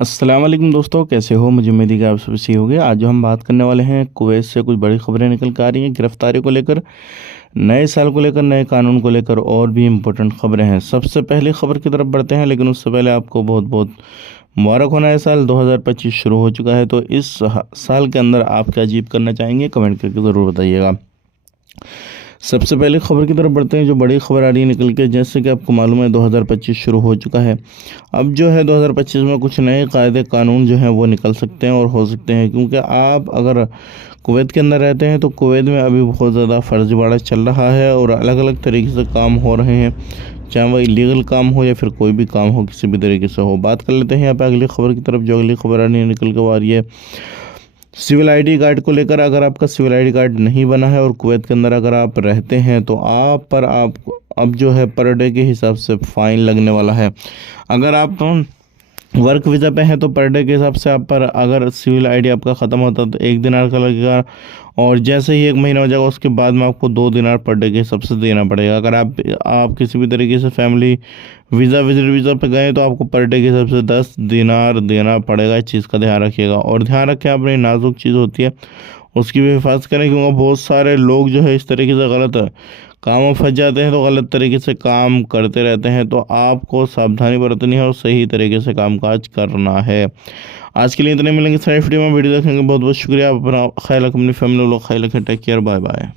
अस्सलाम वालेकुम दोस्तों, कैसे हो? मुझे उम्मीद है कि आप सब सही होंगे। आज जो हम बात करने वाले हैं, कुवैत से कुछ बड़ी खबरें निकल कर आ रही हैं गिरफ्तारी को लेकर, नए साल को लेकर, नए कानून को लेकर और भी इम्पोर्टेंट खबरें हैं। सबसे पहली खबर की तरफ बढ़ते हैं, लेकिन उससे पहले आपको बहुत बहुत मुबारक हो। नया साल 2025 शुरू हो चुका है, तो इस साल के अंदर आप क्या अचीव करना चाहेंगे? कमेंट करके ज़रूर बताइएगा। सबसे पहले खबर की तरफ बढ़ते हैं, जो बड़ी खबर आ रही है निकल के। जैसे कि आपको मालूम है 2025 शुरू हो चुका है। अब जो है 2025 में कुछ नए कायदे कानून जो हैं वो निकल सकते हैं और हो सकते हैं, क्योंकि आप अगर कुवैत के अंदर रहते हैं तो कुवैत में अभी बहुत ज़्यादा फर्जीवाड़ा चल रहा है और अलग अलग तरीके से काम हो रहे हैं, चाहे वह इलीगल काम हो या फिर कोई भी काम हो, किसी भी तरीके से हो। बात कर लेते हैं यहाँ पे अगली खबर की तरफ। जो अगली खबर आ रही है निकल के वो आ रही है सिविल आईडी कार्ड को लेकर। अगर आपका सिविल आईडी कार्ड नहीं बना है और कुवैत के अंदर अगर आप रहते हैं तो आप अब जो है पर डे के हिसाब से फ़ाइन लगने वाला है। अगर आप वर्क वीज़ा पे हैं तो पर डे के हिसाब से आप पर, अगर सिविल आईडी आपका ख़त्म होता है तो 1 दिनार का लगेगा, और जैसे ही 1 महीना हो जाएगा उसके बाद में आपको 2 दिनार पर डे के हिसाब से देना पड़ेगा। अगर आप किसी भी तरीके से फैमिली वीज़ा विजिट वीज़ा पे गए तो आपको पर डे के हिसाब से 10 दिनार देना पड़ेगा। इस चीज़ का ध्यान रखिएगा और ध्यान रखें, अपनी नाजुक चीज़ होती है उसकी भी हिफाजत करें, क्योंकि बहुत सारे लोग जो है इस तरीके से गलत काम में फंस जाते हैं, तो गलत तरीके से काम करते रहते हैं। तो आपको सावधानी बरतनी है और सही तरीके से कामकाज करना है। आज के लिए इतने मिलेंगे सारी वीडियो में। वीडियो देखेंगे, बहुत बहुत शुक्रिया। आप अपना ख्याल रखें, अपनी फैमिली लोग ख्याल रखें। Take care, bye bye.